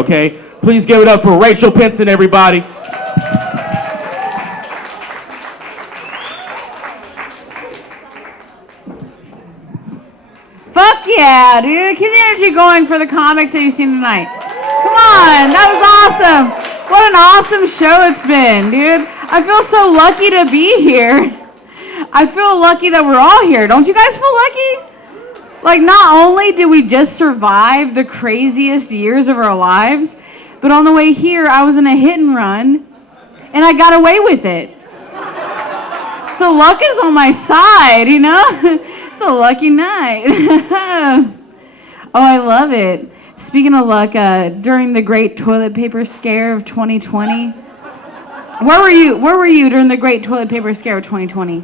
Okay? Please give it up for Rachel Pinson, everybody. Fuck yeah, dude. Keep the energy going for the comics that you've seen tonight. Come on, that was awesome. What an awesome show it's been, dude. I feel so lucky to be here. I feel lucky that we're all here. Don't you guys feel lucky? Like, not only did we just survive the craziest years of our lives, but on the way here, I was in a hit and run, and I got away with it. So luck is on my side, you know? It's a lucky night. Oh, I love it. Speaking of luck, during the great toilet paper scare of 2020, where were you? Where were you during the great toilet paper scare of 2020?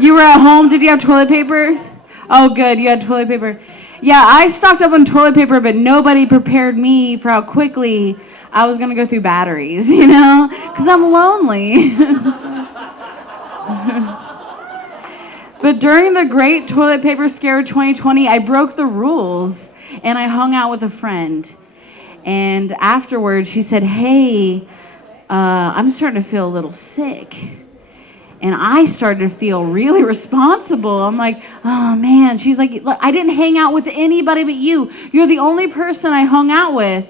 You were at home? Did you have toilet paper? Oh, good. You had toilet paper. Yeah, I stocked up on toilet paper, but nobody prepared me for how quickly I was going to go through batteries, you know? Because I'm lonely. But during the great toilet paper scare of 2020, I broke the rules, and I hung out with a friend. And afterwards, she said, hey, I'm starting to feel a little sick. And I started to feel really responsible. I'm like, oh, man. She's like, look, I didn't hang out with anybody but you. You're the only person I hung out with.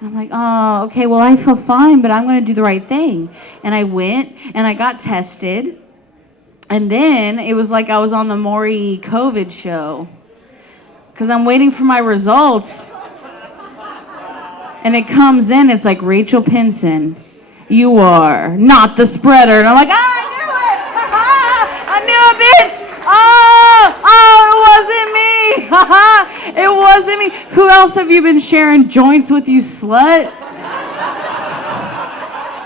And I'm like, oh, okay, well, I feel fine, but I'm going to do the right thing. And I went, and I got tested. And then it was like I was on the Maury COVID show. Because I'm waiting for my results. And it comes in, it's like, Rachel Pinson, you are not the spreader. And I'm like, I knew it, bitch. It wasn't me. It wasn't me. Who else have you been sharing joints with, you slut?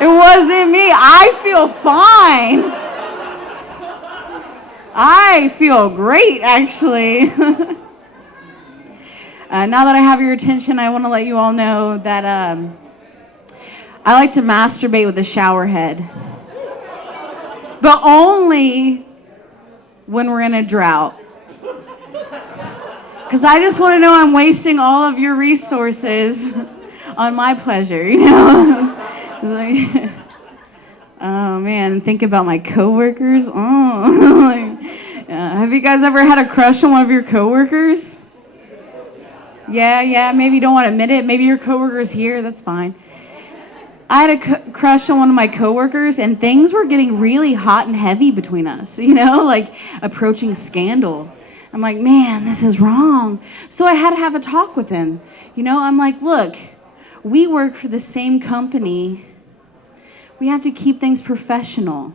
It wasn't me. I feel fine. I feel great, actually. Now that I have your attention, I want to let you all know that I like to masturbate with a shower head. But only when we're in a drought. Because I just want to know I'm wasting all of your resources on my pleasure, you know? Like, oh, man, think about my coworkers. Oh, have you guys ever had a crush on one of your coworkers? Yeah, maybe you don't want to admit it. Maybe your coworker's here, that's fine. I had a crush on one of my coworkers, and things were getting really hot and heavy between us, you know, like approaching scandal. I'm like, man, this is wrong. So I had to have a talk with him. You know, I'm like, look, we work for the same company. We have to keep things professional,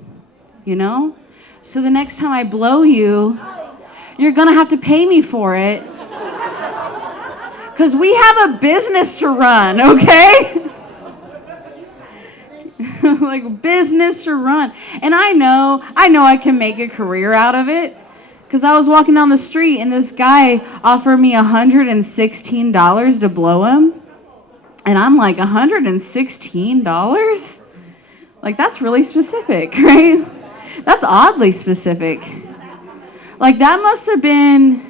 you know? So the next time I blow you, you're going to have to pay me for it. Because we have a business to run, okay? Like, business to run. And I know I can make a career out of it. Because I was walking down the street and this guy offered me $116 to blow him. And I'm like, $116? Like, that's really specific, right? That's oddly specific. Like, that must have been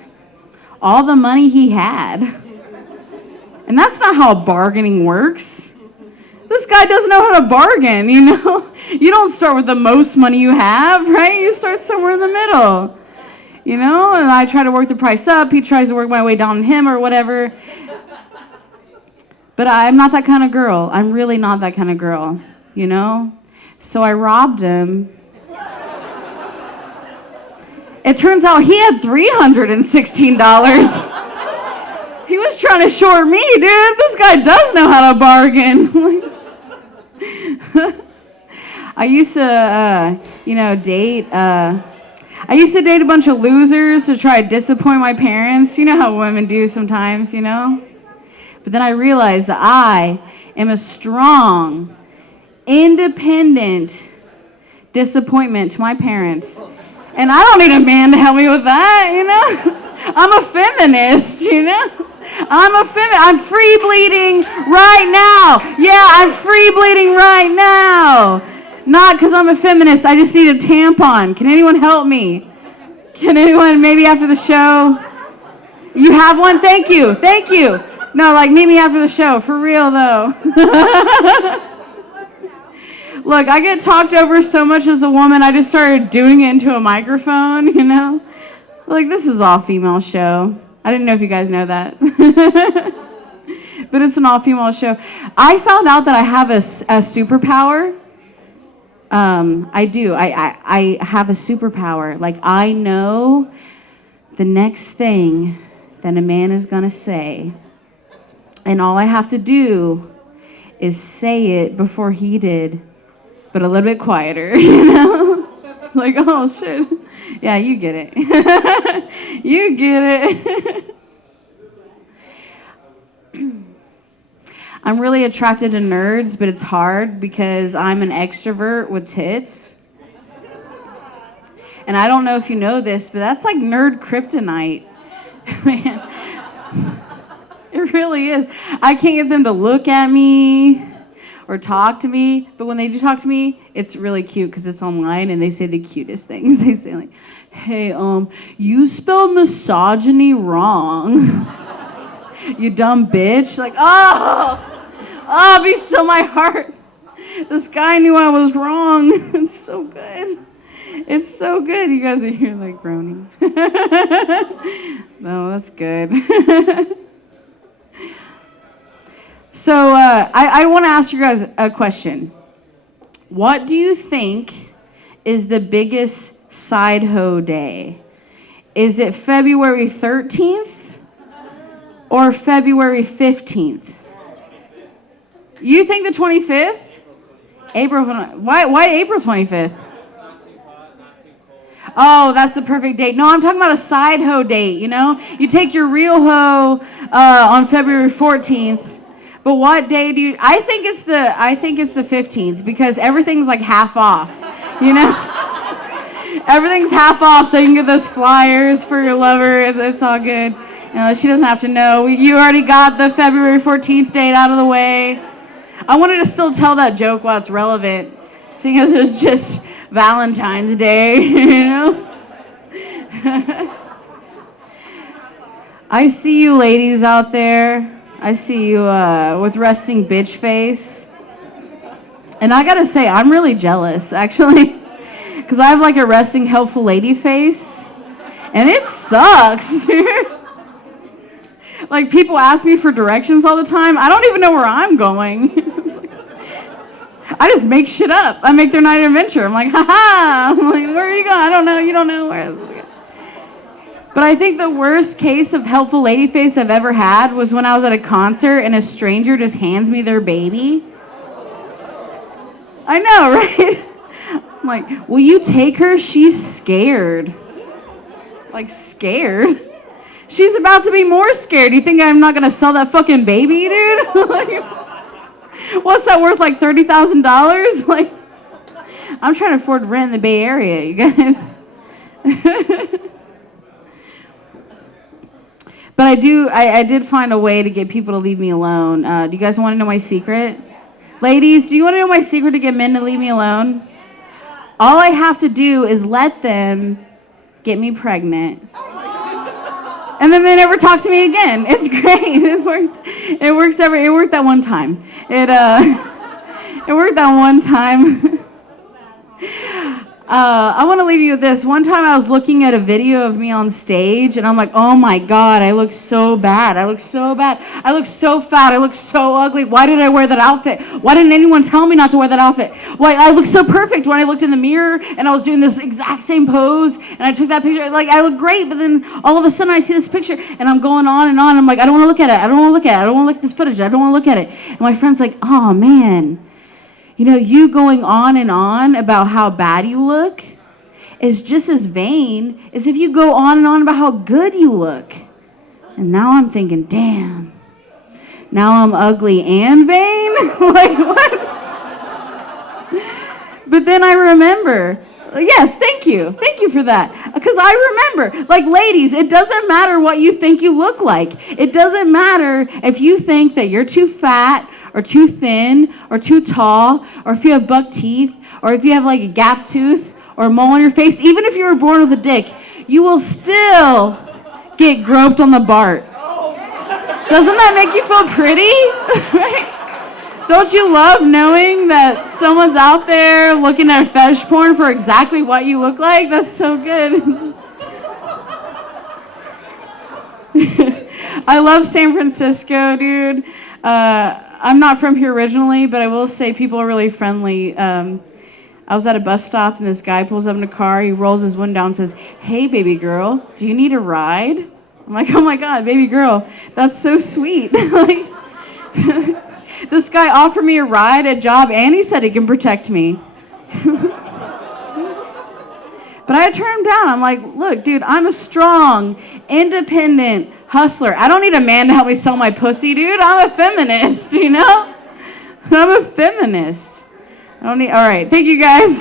all the money he had. And that's not how bargaining works. This guy doesn't know how to bargain, you know? You don't start with the most money you have, right? You start somewhere in the middle, you know? And I try to work the price up. He tries to work my way down on him or whatever. But I'm not that kind of girl. I'm really not that kind of girl, you know? So I robbed him. It turns out he had $316. He was trying to short me, dude. This guy does know how to bargain. I used to, date. I used to date a bunch of losers to try to disappoint my parents. You know how women do sometimes, you know? But then I realized that I am a strong, independent disappointment to my parents. And I don't need a man to help me with that, you know? I'm a feminist, you know? I'm free bleeding right now. Yeah, I'm free bleeding right now. Not because I'm a feminist. I just need a tampon. Can anyone help me? Can anyone, maybe after the show? You have one? Thank you. Thank you. No, like, meet me after the show. For real, though. Look, I get talked over so much as a woman, I just started doing it into a microphone, you know? Like, this is all female show. I didn't know if you guys know that. But it's an all female show. I found out that I have a superpower. I do. I have a superpower. Like, I know the next thing that a man is going to say. And all I have to do is say it before he did, but a little bit quieter, you know? Like, oh, shit. Yeah, you get it. You get it. I'm really attracted to nerds, but it's hard because I'm an extrovert with tits. And I don't know if you know this, but that's like nerd kryptonite. Man, it really is. I can't get them to look at me or talk to me, but when they do talk to me, it's really cute because it's online and they say the cutest things. They say like, hey, you spelled misogyny wrong. You dumb bitch. Like, oh, be still my heart. This guy knew I was wrong. It's so good. It's so good. You guys are here like groaning. No, that's good. So I want to ask you guys a question. What do you think is the biggest side hoe day? Is it February 13th or February 15th? You think the 25th? April. Why April 25th? Oh, that's the perfect date. No, I'm talking about a side hoe date, you know? You take your real hoe on February 14th. But what day do you... I think it's the 15th because everything's like half off, you know? Everything's half off so you can get those flyers for your lover. It's all good. You know, she doesn't have to know. You already got the February 14th date out of the way. I wanted to still tell that joke while it's relevant, seeing as it's just Valentine's Day, you know? I see you ladies out there. I see you with resting bitch face. And I gotta say, I'm really jealous, actually. Because I have like a resting helpful lady face. And it sucks, dude. Like, people ask me for directions all the time. I don't even know where I'm going. I just make shit up. I make their night adventure. I'm like, haha. I'm like, where are you going? I don't know. You don't know where. But I think the worst case of helpful lady face I've ever had was when I was at a concert and a stranger just hands me their baby. I know, right? I'm like, will you take her? She's scared. Like, scared? She's about to be more scared. Do you think I'm not going to sell that fucking baby, dude? Like, what's that worth, like $30,000? Like, I'm trying to afford rent in the Bay Area, you guys. But I did find a way to get people to leave me alone. Do you guys want to know my secret? Ladies, do you want to know my secret to get men to leave me alone? All I have to do is let them get me pregnant. And then they never talk to me again. It's great. It worked. It worked that one time. It worked that one time. I want to leave you with this. One time I was looking at a video of me on stage, and I'm like, oh my God, I look so bad. I look so bad. I look so fat. I look so ugly. Why did I wear that outfit? Why didn't anyone tell me not to wear that outfit? Why I look so perfect when I looked in the mirror, and I was doing this exact same pose, and I took that picture. Like, I look great, but then all of a sudden I see this picture, and I'm going on and on. I'm like, I don't want to look at it. I don't want to look at it. I don't want to look at this footage. I don't want to look at it. And my friend's like, oh, man. You know, you going on and on about how bad you look is just as vain as if you go on and on about how good you look. And now I'm thinking, damn, now I'm ugly and vain? Like, what? But then I remember, yes, thank you for that. Because I remember, like, ladies, it doesn't matter what you think you look like. It doesn't matter if you think that you're too fat, or too thin, or too tall, or if you have buck teeth, or if you have like a gap tooth, or a mole on your face. Even if you were born with a dick, you will still get groped on the Bart. Doesn't that make you feel pretty? Right? Don't you love knowing that someone's out there looking at fetish porn for exactly what you look like? That's so good. I love San Francisco, dude. I'm not from here originally, but I will say people are really friendly. I was at a bus stop and this guy pulls up in a car. He rolls his window down and says, "Hey, baby girl, do you need a ride?" I'm like, "Oh my God, baby girl, that's so sweet." Like, this guy offered me a ride at job and he said he can protect me. But I turned him down. I'm like, "Look, dude, I'm a strong, independent hustler. I don't need a man to help me sell my pussy, dude. I'm a feminist, you know? I'm a feminist. I don't need, all right, thank you guys."